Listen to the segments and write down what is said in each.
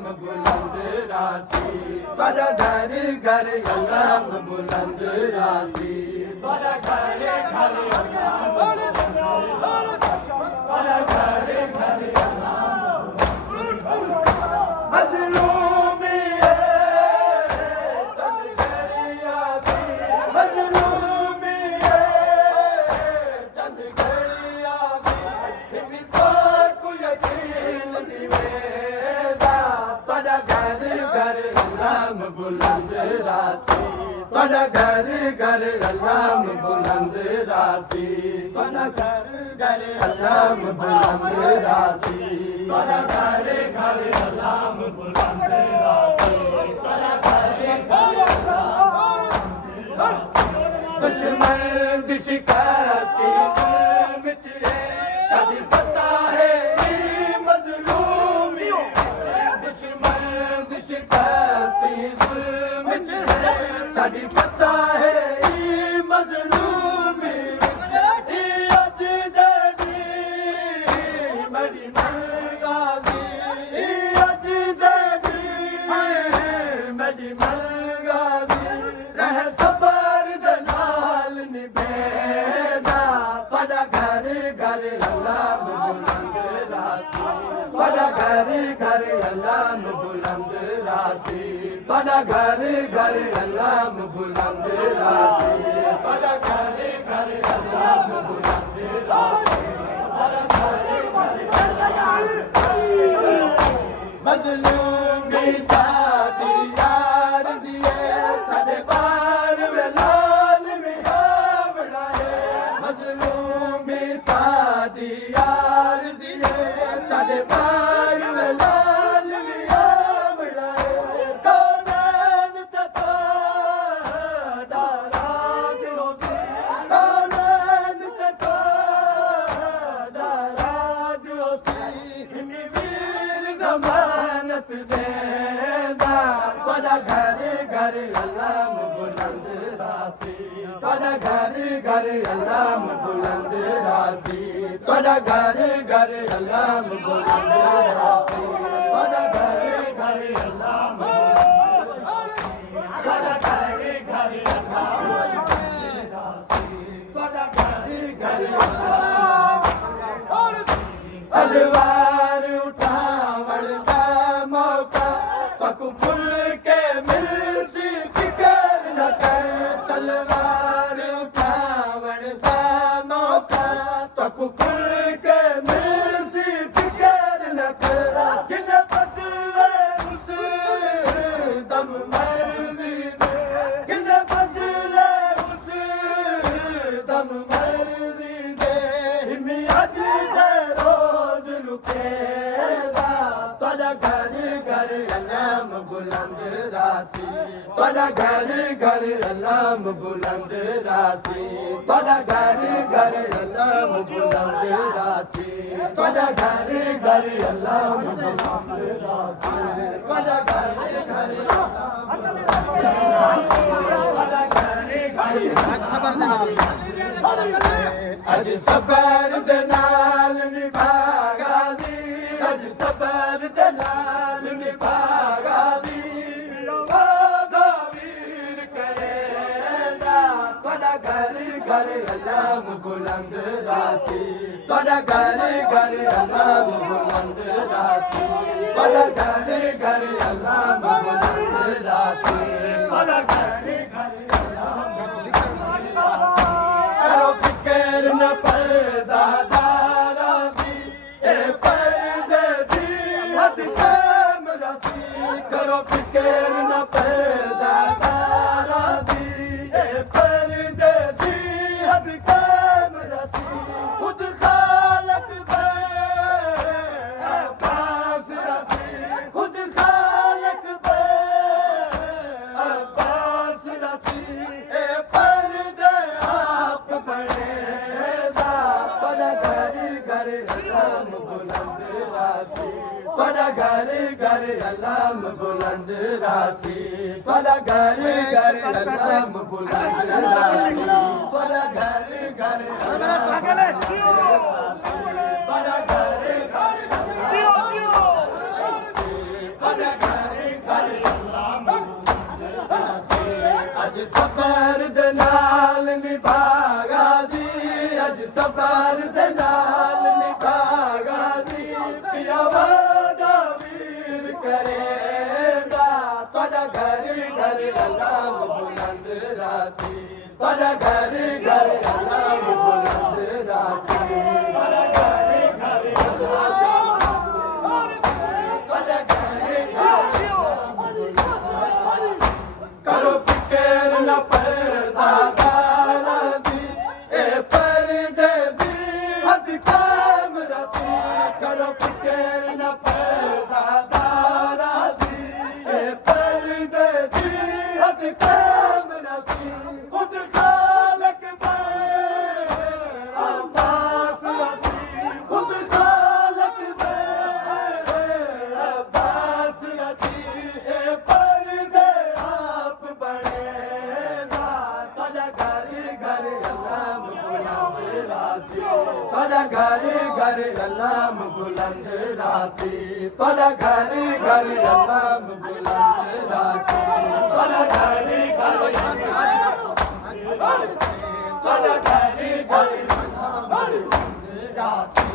अल्लाम बुलंद रासी त्वरा घर घर अल्लाम बुलंद रासी त्वरा घर घर बुलंद रासी त्वरा घर घर अल्लाम बुलंद रासी त्वरा घर घर अल्लाम बुलंद रासी त्वरा घर घर अल्लाम बुलंद रासी त्वरा घर घर दुश्मन की शिकायती मिचे शादी पता है मजलूमी दुश्मन की शिकायती साडी पता है मजलूमी अज दड़ी मरी मलगाजी अज दड़ी मरी मलगाजी रह सबर दे नाल निभेदा त्वरा घर घर अल्लाम बुलंद रासी त्वरा घर घर अल्लाम बुलंद रासी त्वरा घर घर अल्लाम बुलंद रासी त्वरा घर घर अल्लाम बुलंद रासी मजलूमी साडी यार दिए साडे बार लाल मिहावड़ा है मजलूमी साडी यार दिए साडे बार लाल मिहावड़ा है कौन तथा दाराज होती कौन तथा दाराज होती वीर जमानत देदा त्वरा घर घर अल्लाम बुलंद रासी त्वरा घर घर अल्लाम बुलंद रासी त्वरा घर घर अल्लाम बुलंद रासी त्वरा घर घर अल्लाम त्वरा घर घर अल्लाम त्वरा घर घर तलवार उठावण दा मौका तक फुल के मिलसी फिकर न कर तलवार उठावण दा मौका तक फुल के मिलसी फिकर न कर किन बदले उस दम मर्जी दे किन बदले उस दम मर्जी दे हिमी अज दे रोज रुकेगा त्वरा घर घर अल्लाम बुलंद रासी त्वरा घर घर अल्लाम बुलंद रासी त्वरा घर घर अल्लाम बुलंद रासी त्वरा घर घर अल्लाम बुलंद रासी त्वरा घर घर अज सबर दे नाल निभागा दी अज सबर दे नाल निभागा दी वादा वीर करेगा त्वरा घर घर अल्लाम बुलंद रासी त्वरा घर घर अल्लाम बुलंद रासी त्वरा घर घर अल्लाम बुलंद रासी त्वरा घर घर करो फिकर न पर्दा दारा दी ए पर्दे दी हद कैम रसी करो फिकर न पर्दा दारा दी ए पर्दे दी हद कैम रसी खुद खालक बे अब्बास रसी खुद खालक बे अब्बास रसी ए पर्दे आप बनेगा त्वरा घर घर अल्लाम बुलंद रासी त्वरा घर घर अल्लाम बुलंद रासी त्वरा घर घर अल्लाम बुलंद रासी त्वरा घर घर अल्लाम त्वरा घर घर अज सफर दे नाल निभागा जी अज सफर दे नाल निभागा जी पिया वादा वीर करेगा तुझा घर घर अल्लाह बुलंद रासी तुझा घर घर अल्लाह बुलंद रासी तुझा घर घर करो फिक्र न पर्दा दारा दी ए पर्दे दी हद काम रसी करो फिक्र न पर्दा दारा दी ए पर्दे दी हद काम रसी खुद खालक में अब्बास रसी खुद खालक में अब्बास रसी ए पर्दे आप बनेगा तुझा घर घर अल्लाह बुलंद रासी तुझा घर घर अल्लाह बुलंद रासी तुझा घर घर अल्लाह बुलंद रासी तुझा घर घर तुझा घर घर रासी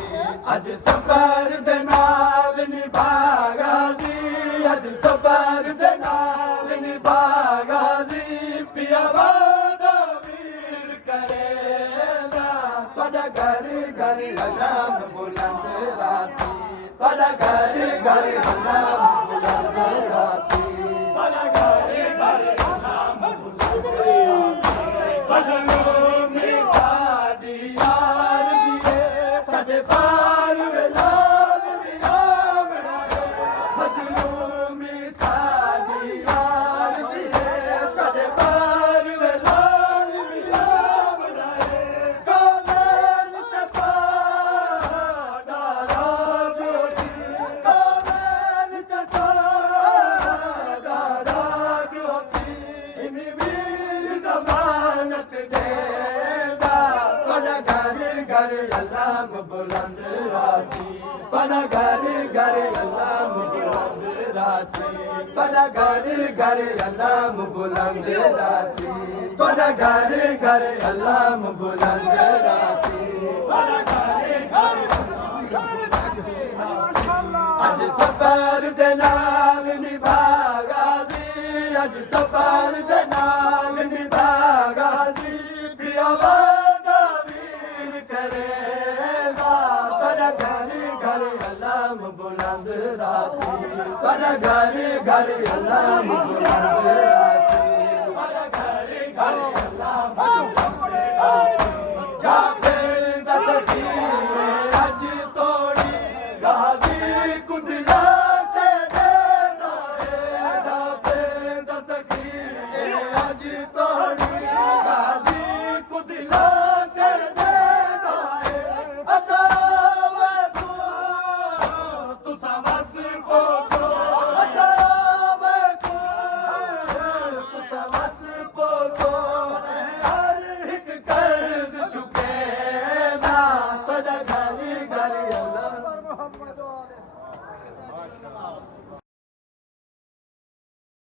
अज सफर दे नाल निभागा जी अज सफर दे नाल निभागा जी पिया वादा वीर करेगा तुझा घर घर अल्लाह बुलंद रासी तुझा घर घर अल्लाह बुलंद रासी तुझा घर घर अल्लाह बुलंद रासी मजलूमी साडी यार दिए सदे पार लाल दिया बनाए मजलूमी साडी यार दिए सदे पार लाल दिया बनाए कानन तपा नाराज होती कानन तपा नाराज होती इन्हीं वीर जमानत देगा तुझा घर घर अल्लाह बुलंद रासी तुझा घर घर अल्लाह बुलंद रासी तुझा घर घर अल्लाह बुलंद रासी तुझा घर घर अल्लाह बुलंद रासी तुझा घर घर अज सफर दे नाल निभागा जी अज सफर दे नाल निभागा जी पिया वादा वीर करेगा तुझा घर घर अल्लाह बुलंद रासी तुझा घर घर अल्लाह बुलंद रासी तुझा घर घर अल्लाह बुलंद रासी जा फिर दस अज तोड़ी गाजी कुदला से देना है जा फिर दस अज तोड़ी गाजी कुदला से देना है असावे तू समझ को असावे तू समझ को हर एक कर्ज चुकेगा तुझा